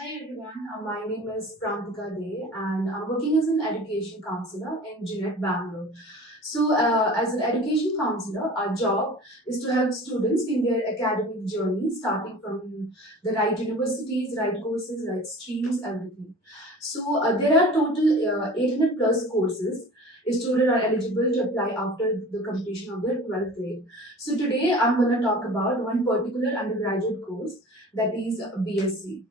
Hi everyone, my name is Prantika De and I'm working as an education counselor in Jeanette, Bangalore. As an education counselor, our job is to help students in their academic journey, starting from the right universities, right courses, right streams, everything. There are total 800 plus courses. Students are eligible to apply after the completion of their 12th grade. So, today I'm going to talk about one particular undergraduate course, that is BSc.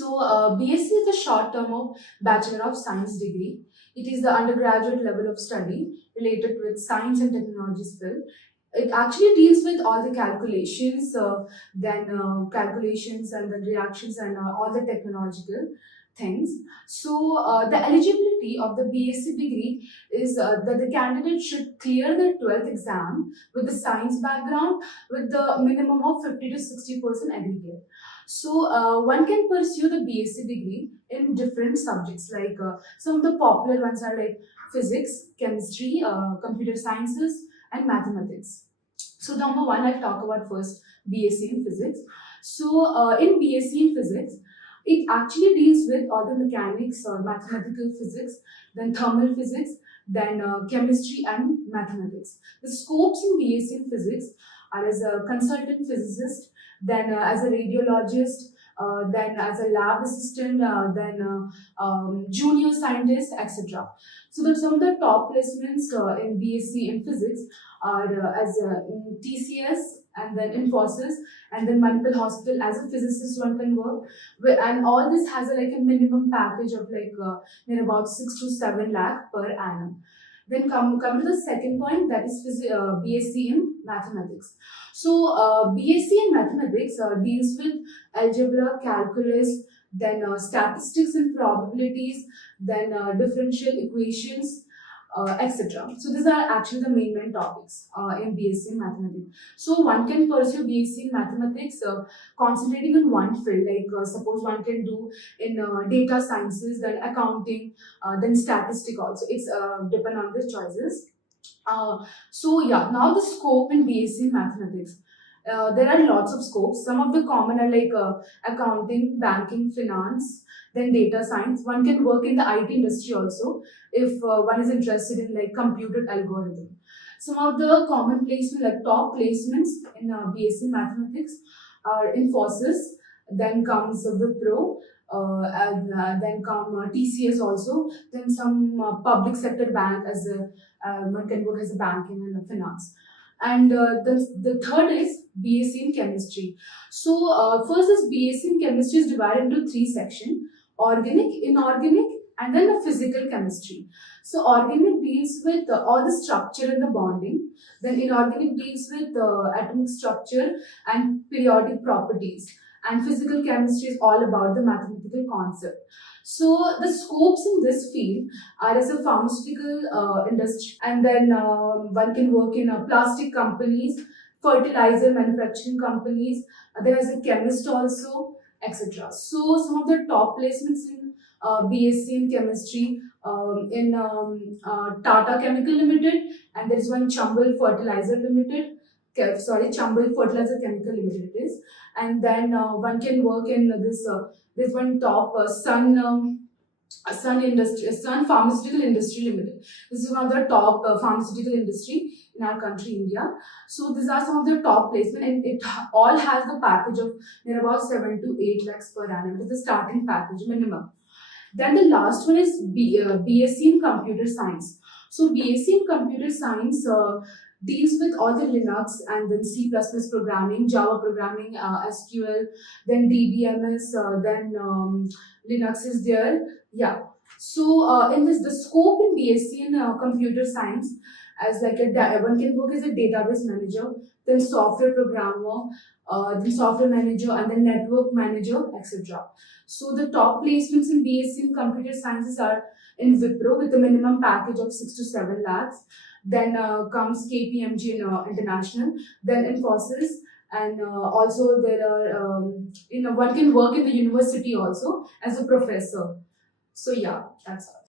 BSc is the short term of Bachelor of Science degree. It is the undergraduate level of study related with science and technologies field. It actually deals with all the calculations, calculations and the reactions and all the technological things. The eligibility of the BSc degree is that the candidate should clear the 12th exam with the science background with the minimum of 50 to 60% aggregate. One can pursue the BSc degree in different subjects. Some of the popular ones are like physics, chemistry, computer sciences, and mathematics. So number one, I'll talk about first BSc in physics. In BSc in physics, it actually deals with all the mechanics or mathematical physics, then thermal physics, then chemistry and mathematics. The scopes in BSc in physics are as a consultant physicist, then as a radiologist, then as a lab assistant, then junior scientist, etc. Some of the top placements in BSc in physics are as in TCS and then Infosys and then multiple hospital as a physicist one can work. And all this has a minimum package of near about 6 to 7 lakh per annum. Then come to the second point, that is BSc in mathematics. BSc in mathematics deals with algebra, calculus, then statistics and probabilities, then differential equations, etc. So these are actually the main topics in BSc in mathematics. So one can pursue BSc in mathematics concentrating on one field. Suppose one can do in data sciences, then accounting, then statistic also. It's depend on the choices. Now the scope in BSc in mathematics. There are lots of scopes. Some of the common are like accounting, banking, finance, then data science. One can work in the IT industry also if one is interested in like computer algorithm. Some of the common placements, like top placements in BSc mathematics, are Infosys. Then comes Wipro. And then come TCS also. Then some public sector bank as a one can work as a banking and a finance. And the third is BSc in chemistry. First is BSc in chemistry is divided into three sections: organic, inorganic, and then the physical chemistry. So organic deals with all the structure and the bonding. Then inorganic deals with atomic structure and periodic properties. And physical chemistry is all about the mathematical concept. So the scopes in this field are as a pharmaceutical industry, and then one can work in plastic companies, fertilizer manufacturing companies, then as a chemist also, etc. So some of the top placements in BSc in chemistry in Tata Chemical Limited, and there is one Chambal Fertilizer Limited. Chambal Fertilizer Chemical Limited it is, and then one can work in this one top Sun Pharmaceutical Industry Limited. This is one of the top pharmaceutical industry in our country, India. So these are some of the top placement, and it all has the package of near about 7 to 8 lakhs per annum. It is the starting package minimum. Then the last one is BSc in computer science. So BSc in computer science deals with all the Linux and then C++ programming, Java programming, SQL, then DBMS, then Linux is there. Yeah. In this, the scope in BSc in computer science as like one can work as a database manager, then software programmer, then software manager, and then network manager, etc. So the top placements in BSc in computer sciences are in Wipro with a minimum package of 6 to 7 lakhs. Then comes KPMG International, then Infosys, and also there are one can work in the university also as a professor. So yeah, that's all.